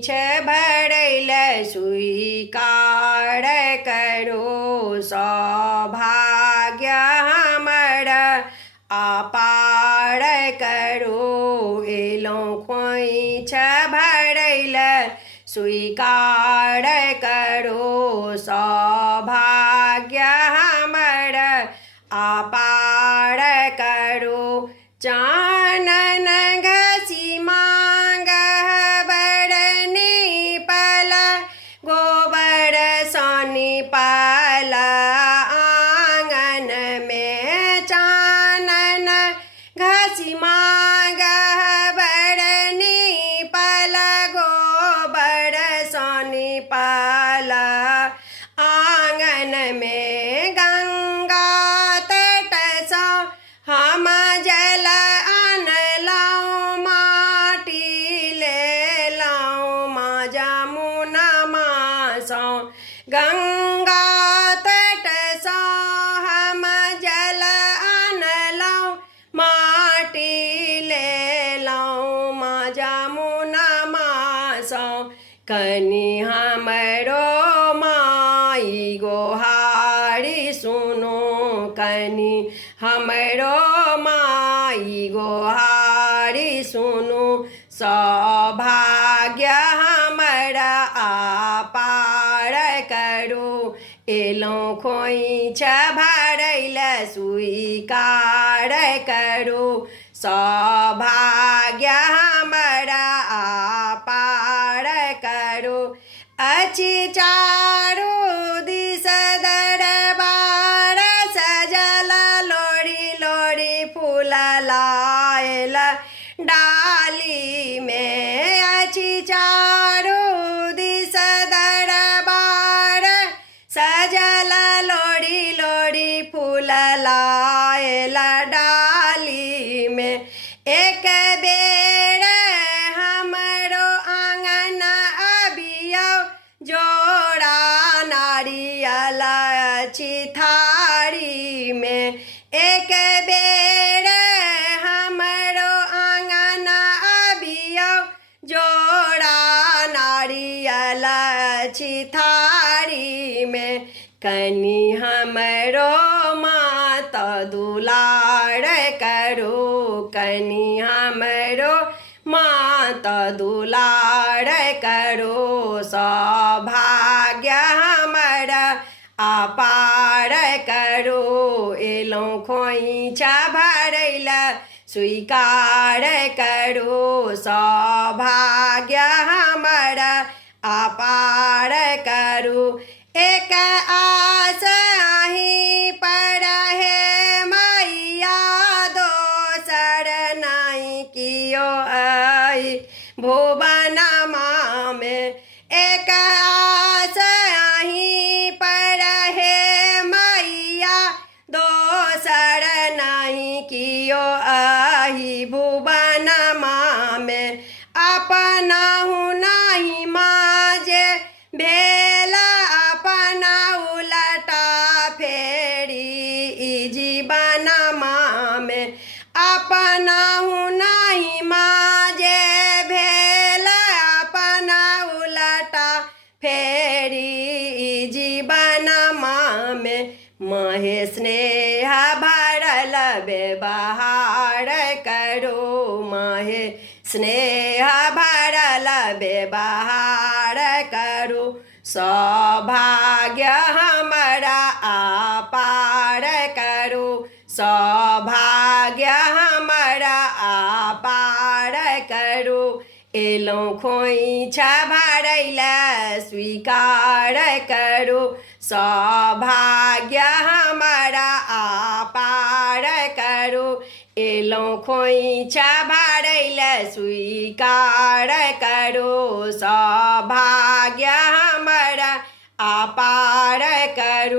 खोइछ भरैल स्वीकार करो सौभाग्य हमर अपार करो। एलौं खोइछ भरैल स्वीकार करो सौभाग्य हमर अपार करो। चानन घसी मांगह बड़ निपल गोबर सनि पल आंगन में। चानन घसी मांगह बड़ निपल गोबर सनि पल आंगन में। गंगा तट सँ हम जल अनलौं माटी लेलौं माँ जमुनमा सँ। गंगा तट सँ हम जल अनलौं माटी लेलौं माँ जमुनमा सँ। कनि हमरो माई गोहारि सुनो कनि हमरो माई गोहारि सुनु। सौभाग्य हमर अपार करो। एलौं खोइछ भरैल स्वीकार करो सौभाग्य हमर अपार करो। अछि चारू दिस दरबार सजल लोड़ी लोड़ी फूल लायल डाली में। अछि चारू दिस दरबार सजल लोड़ी लोड़ी फूल लायल डाली में। एक बेर हमरो आंगन अबियौ जोड़ा नारियल अछि थारी में। एक बेर हमरो आंगन अबियौ जोड़ा नारियल अछि थारी में। कनि हमरो मात दुलार करो कनि हमरो मात दुलार करो। सौभाग्य हमर अपार करो। एलौं खोइछ भरैल स्वीकार करो सौभाग्य हमर अपार करो। एक आस अहीं पर हे मैया दोसर नहीं कियो अइ भुवनमा में। एक आस अहीं पर हे मैया दोसर नहीं कियो अहि भुवनमा में। अपनाहु नहीं माजे भेल अपना उलटा फेरी ई जीवनमा में। अपनाहु नहीं माजे भेल अपना उलटा फेरी ई जीवनमा में। महे स्नेह भरल व्यवहार करो महे स्नेह भरल व्यवहार करो। सौभाग्य हमरा अपार करो सौभाग्य हमरा अपार करो। एलौं खोइछ भरैल स्वीकार करो सौभाग्य हमरा अपार करो। एलौं खोइछ भरैल स्वीकार करो सौभाग्य हमरा अपार करो।